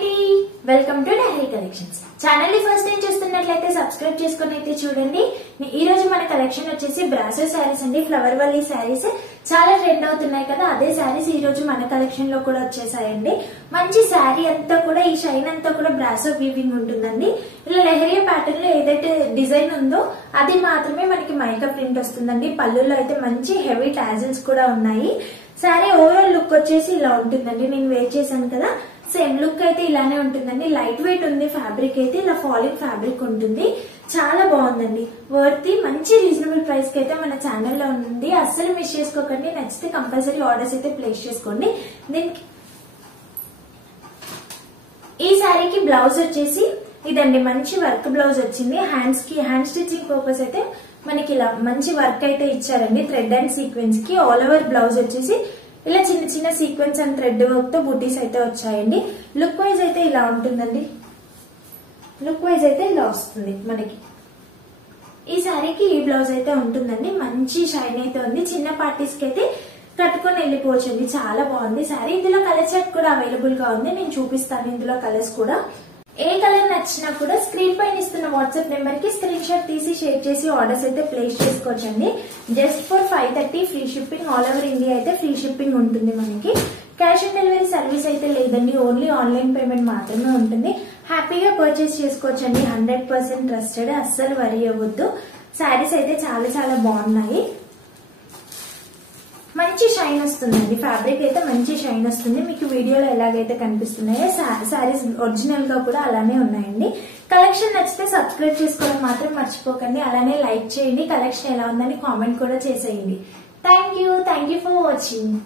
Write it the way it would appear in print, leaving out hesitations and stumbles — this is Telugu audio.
అండి, welcome to Lahari collections. Channel ని ఫస్ట్ టైం చూస్తున్నట్లయితే సబ్స్క్రైబ్ చేసుకుని అయితే చూడండి. ఈ రోజు మన కలెక్షన్ వచ్చేసి బ్రాసో శారీస్ అండి. ఫ్లవర్ వల్లీ శారీస్ చాలా ట్రెండ్ అవుతున్నాయి కదా, అదే శారీస్ ఈ రోజు మన కలెక్షన్ లో కూడా వచ్చేసాయండి. మంచి శారీ అంతా కూడా ఈ షైన్ అంతా కూడా బ్రాసో వీవింగ్ ఉంటుందండి. ఇలా లెహరియా ప్యాటర్న్ లో ఏదైతే డిజైన్ ఉందో అది మాత్రమే మనకి మైకా ప్రింట్ వస్తుందండి. పళ్ళులో అయితే మంచి హెవీ టాజిల్స్ కూడా ఉన్నాయి. శారీ ఓవరాల్ లుక్ వచ్చేసి ఇలా ఉంటుందండి. నేను వేర్ చేశాను కదా, సేమ్ లుక్ అయితే ఇలానే ఉంటుందండి. లైట్ వెయిట్ ఉంది, ఫ్యాబ్రిక్ అయితే ఇలా ఫాలింగ్ ఫ్యాబ్రిక్ ఉంటుంది. చాలా బాగుందండి, వర్తి మంచి రీజనబుల్ ప్రైస్ కి అయితే మన ఛానల్లో ఉంది. అస్సలు మిస్ చేసుకోకండి. నచ్చితే కంపల్సరీ ఆర్డర్స్ అయితే ప్లేస్ చేసుకోండి. దీనికి ఈ శారీకి బ్లౌజ్ వచ్చేసి ఇదండి, మంచి వర్క్ బ్లౌజ్ వచ్చింది. హ్యాండ్ స్టిచ్చింగ్ పర్పస్ అయితే మనకి ఇలా మంచి వర్క్ అయితే ఇచ్చారండి. థ్రెడ్ అండ్ సీక్వెన్స్ కి ఆల్ ఓవర్ బ్లౌజ్ వచ్చేసి ఇలా చిన్న చిన్న సీక్వెన్స్ అండ్ థ్రెడ్ వర్క్ తో బూటీస్ అయితే వచ్చాయండి. లుక్ వైజ్ అయితే ఇలా ఉంటుందండి. లుక్ వైజ్ అయితే ఇలా వస్తుంది మనకి. ఈ శారీకి ఈ బ్లౌజ్ అయితే ఉంటుందండి. మంచి షైన్ అయితే ఉంది. చిన్న పార్టీస్ కి అయితే కట్టుకొని వెళ్ళిపోవచ్చండి. చాలా బాగుంది శారీ. ఇందులో కలర్ సెట్ కూడా అవైలబుల్ గా ఉంది, నేను చూపిస్తాను ఇందులో కలర్స్ కూడా. ఏ కలర్ నచ్చినా కూడా స్క్రీన్ పైన ఇస్తున్న వాట్సాప్ నెంబర్ కి స్క్రీన్ షాట్ తీసి షేర్ చేసి ఆర్డర్స్ అయితే ప్లేస్ చేసుకోవచ్చండి. Just for 530 free shipping. All over India అయితే ఫ్రీ షిప్పింగ్ ఉంటుంది మనకి. క్యాష్ ఆన్ డెలివరీ సర్వీస్ అయితే లేదండి, ఓన్లీ ఆన్లైన్ పేమెంట్ మాత్రమే ఉంటుంది. హ్యాపీగా పర్చేస్ చేసుకోవచ్చండి. 100% ట్రస్టెడ్, అస్సలు వరీ అవ్వద్దు. శారీస్ అయితే చాలా చాలా బాగున్నాయి. మంచి షైన్ వస్తుందండి. ఫ్యాబ్రిక్ అయితే మంచి షైన్ వస్తుంది. మీకు వీడియోలో ఎలాగైతే కనిపిస్తున్నాయో శారీస్ ఒరిజినల్ గా కూడా అలానే ఉన్నాయండి. కలెక్షన్ నచ్చితే సబ్స్క్రైబ్ చేసుకోవడం మాత్రం మర్చిపోకండి. అలానే లైక్ చేయండి. కలెక్షన్ ఎలా ఉందని కామెంట్ కూడా చేసేయండి. Thank you for watching.